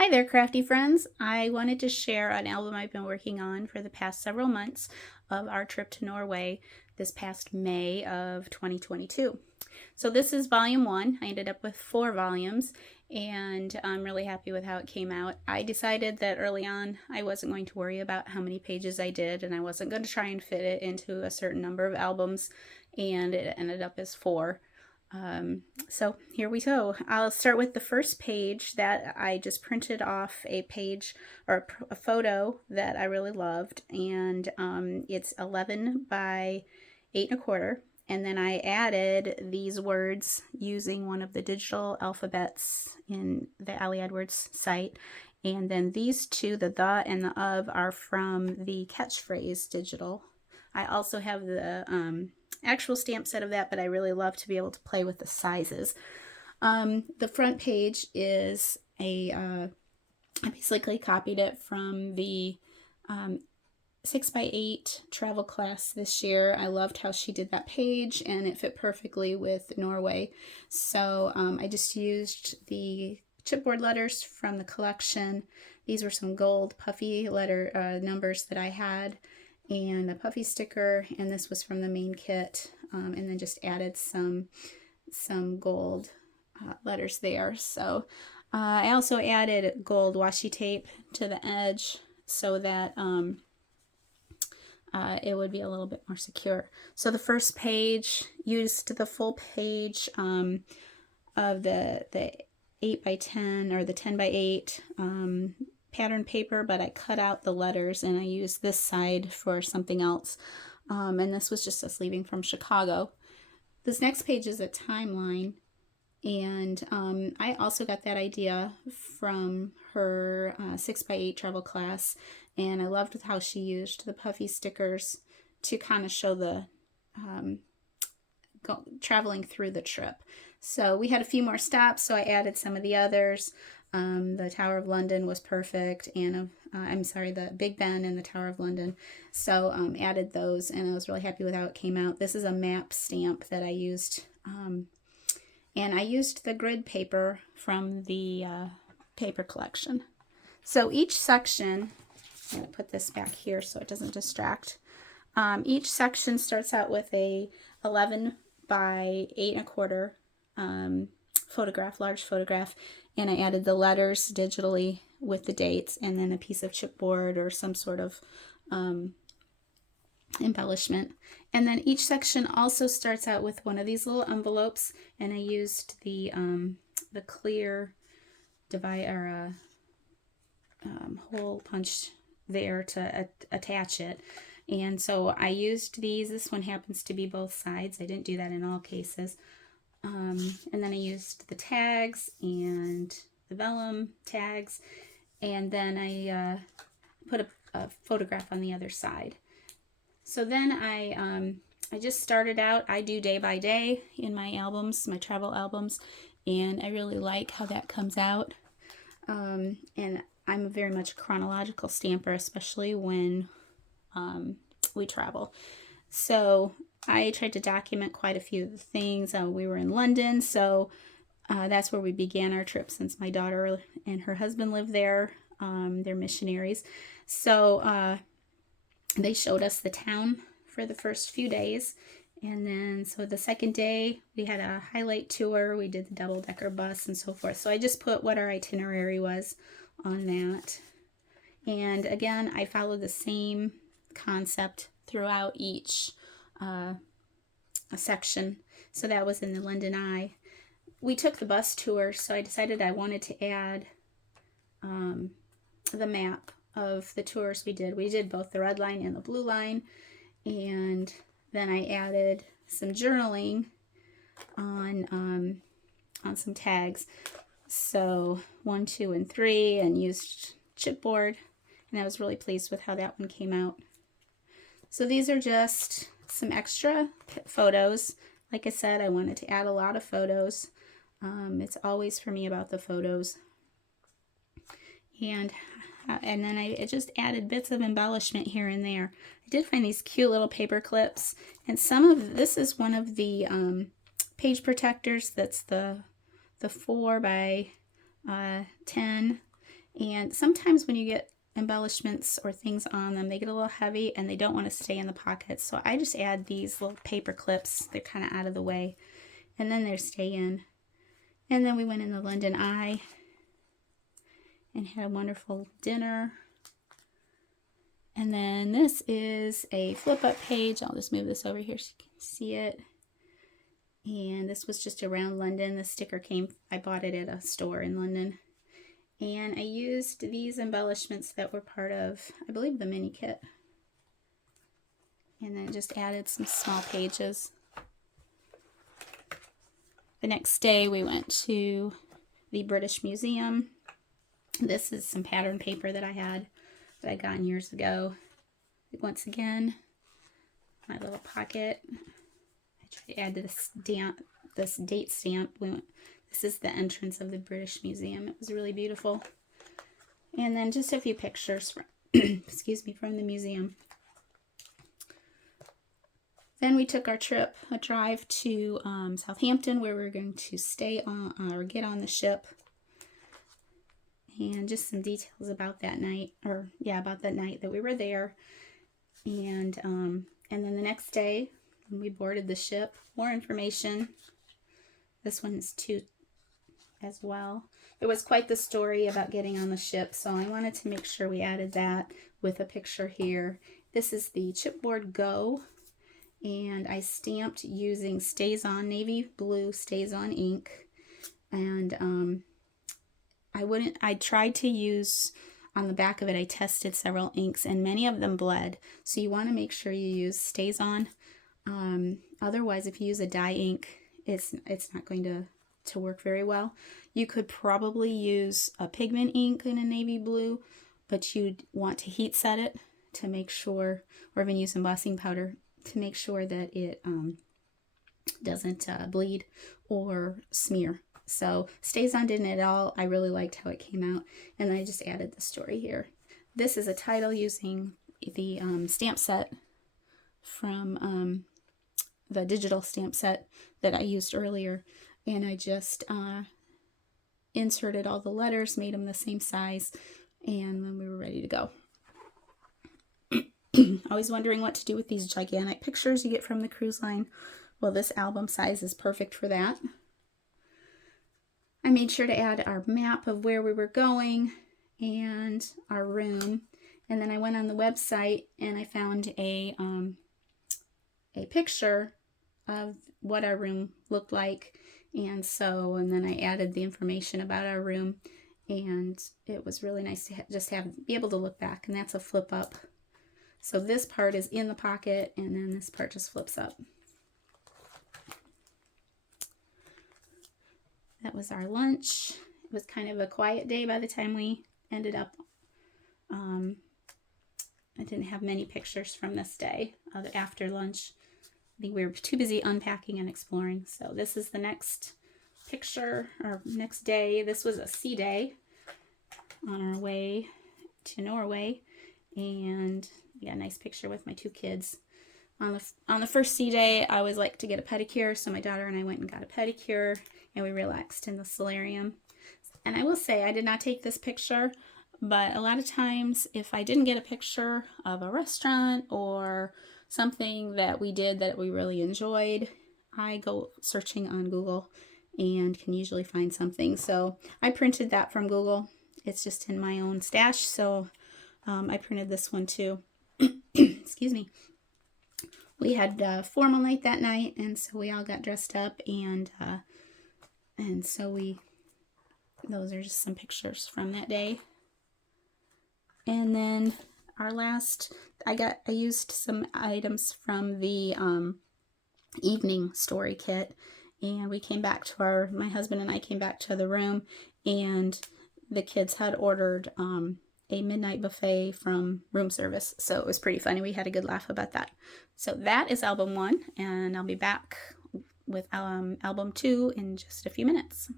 Hi there, crafty friends. I wanted to share an album I've been working on for the past several months of our trip to Norway this past May of 2022. So this is volume 1. I ended up with 4 volumes and I'm really happy with how it came out. I decided that early on I wasn't going to worry about how many pages I did, and I wasn't going to try and fit it into a certain number of albums, and it ended up as 4. So here we go. I'll start with the first page that I just printed off a page or a photo that I really loved, and it's 11 by 8 1/4. And then I added these words using one of the digital alphabets in the Ali Edwards site. And then these two, the and the are from the catchphrase digital. I also have the actual stamp set of that, but I really love to be able to play with the sizes. The front page is I basically copied it from the 6x8 travel class this year. I loved how she did that page, and it fit perfectly with Norway. So I just used the chipboard letters from the collection. These were some gold puffy letter numbers that I had, and a puffy sticker, and this was from the main kit, and then just added some gold letters there. So I also added gold washi tape to the edge so that it would be a little bit more secure. So the first page used the full page of the 8x10 or the 10x8 pattern paper, but I cut out the letters and I used this side for something else. And this was just us leaving from Chicago. This next page is a timeline, and I also got that idea from her 6x8 travel class, and I loved how she used the puffy stickers to kind of show the traveling through the trip. So we had a few more stops, so I added some of the others. The Tower of London was perfect, and I'm sorry, the Big Ben and the Tower of London. So added those, and I was really happy with how it came out. This is a map stamp that I used, and I used the grid paper from the paper collection. So each section, I'm going to put this back here so it doesn't distract. Each section starts out with a 11 by 8 1/4 photograph, large photograph, and I added the letters digitally with the dates, and then a piece of chipboard or some sort of embellishment. And then each section also starts out with one of these little envelopes, and I used the clear hole punched there to attach it. And so I used these. This one happens to be both sides. I didn't do that in all cases. And then I used the tags and the vellum tags, and then I put a photograph on the other side. So then I just started out. I do day by day in my albums, my travel albums, and I really like how that comes out. And I'm very much a chronological stamper, especially when we travel. So I tried to document quite a few of the things. We were in London, so that's where we began our trip, since my daughter and her husband live there. They're missionaries. So they showed us the town for the first few days. And then, so the second day, we had a highlight tour. We did the double-decker bus and so forth. So I just put what our itinerary was on that. And again, I followed the same concept throughout each a section. So that was in the London Eye. We took the bus tour, so I decided I wanted to add the map of the tours we did. We did both the red line and the blue line, and then I added some journaling on some tags. So 1, 2, and 3, and used chipboard, and I was really pleased with how that one came out. So these are just some extra photos. Like I said, I wanted to add a lot of photos. It's always for me about the photos. And then I just added bits of embellishment here and there. I did find these cute little paper clips, and this is one of the page protectors. That's the 4 by 10, And sometimes when you get embellishments or things on them, they get a little heavy and they don't want to stay in the pockets. So I just add these little paper clips. They're kind of out of the way. And then they stay in. And then we went in the London Eye and had a wonderful dinner. And then this is a flip-up page. I'll just move this over here so you can see it. And this was just around London. The sticker I bought it at a store in London. And I used these embellishments that were part of, I believe, the mini kit. And then just added some small pages. The next day we went to the British Museum. This is some pattern paper that I had that I got years ago. Once again, my little pocket. I tried to add this date stamp. This is the entrance of the British Museum. It was really beautiful. And then just a few pictures from, excuse me, from the museum. Then we took our trip, a drive to Southampton, where we were going to stay on or get on the ship. And just some details about that night, about that night that we were there. And then the next day, when we boarded the ship, more information. This one is too as well. It was quite the story about getting on the ship, so I wanted to make sure we added that with a picture here. This is the chipboard Go, and I stamped using StazOn navy blue StazOn ink. And I tried to use, on the back of it, I tested several inks and many of them bled. So you want to make sure you use StazOn. Otherwise, if you use a dye ink, it's not going to work very well. You could probably use a pigment ink in a navy blue, but you'd want to heat set it to make sure, or even use embossing powder to make sure that it doesn't bleed or smear. So StazOn didn't at all. I really liked how it came out, and then I just added the story here. This is a title using the stamp set from the digital stamp set that I used earlier, and I just inserted all the letters, made them the same size, and then we were ready to go. Always wondering what to do with these gigantic pictures you get from the cruise line. Well, this album size is perfect for that. I made sure to add our map of where we were going and our room. And then I went on the website and I found a picture of what our room looked like. And then I added the information about our room, and it was really nice to be able to look back. And that's a flip up. So this part is in the pocket, and then this part just flips up. That was our lunch. It was kind of a quiet day by the time we ended up. I didn't have many pictures from this day after lunch. I think we were too busy unpacking and exploring. So this is the next picture, or next day. This was a sea day on our way to Norway. And we got a nice picture with my two kids. On the first sea day, I always like to get a pedicure. So my daughter and I went and got a pedicure, and we relaxed in the solarium. And I will say, I did not take this picture, but a lot of times if I didn't get a picture of a restaurant or something that we did that we really enjoyed, I go searching on Google and can usually find something. So I printed that from Google. It's just in my own stash, so I printed this one too. Excuse me. We had a formal night that night, and so we all got dressed up, and so those are just some pictures from that day. And then our last, I used some items from the evening story kit, and we came back to my husband and I came back to the room, and the kids had ordered a midnight buffet from room service. So it was pretty funny. We had a good laugh about that. So that is album 1, and I'll be back with album 2 in just a few minutes.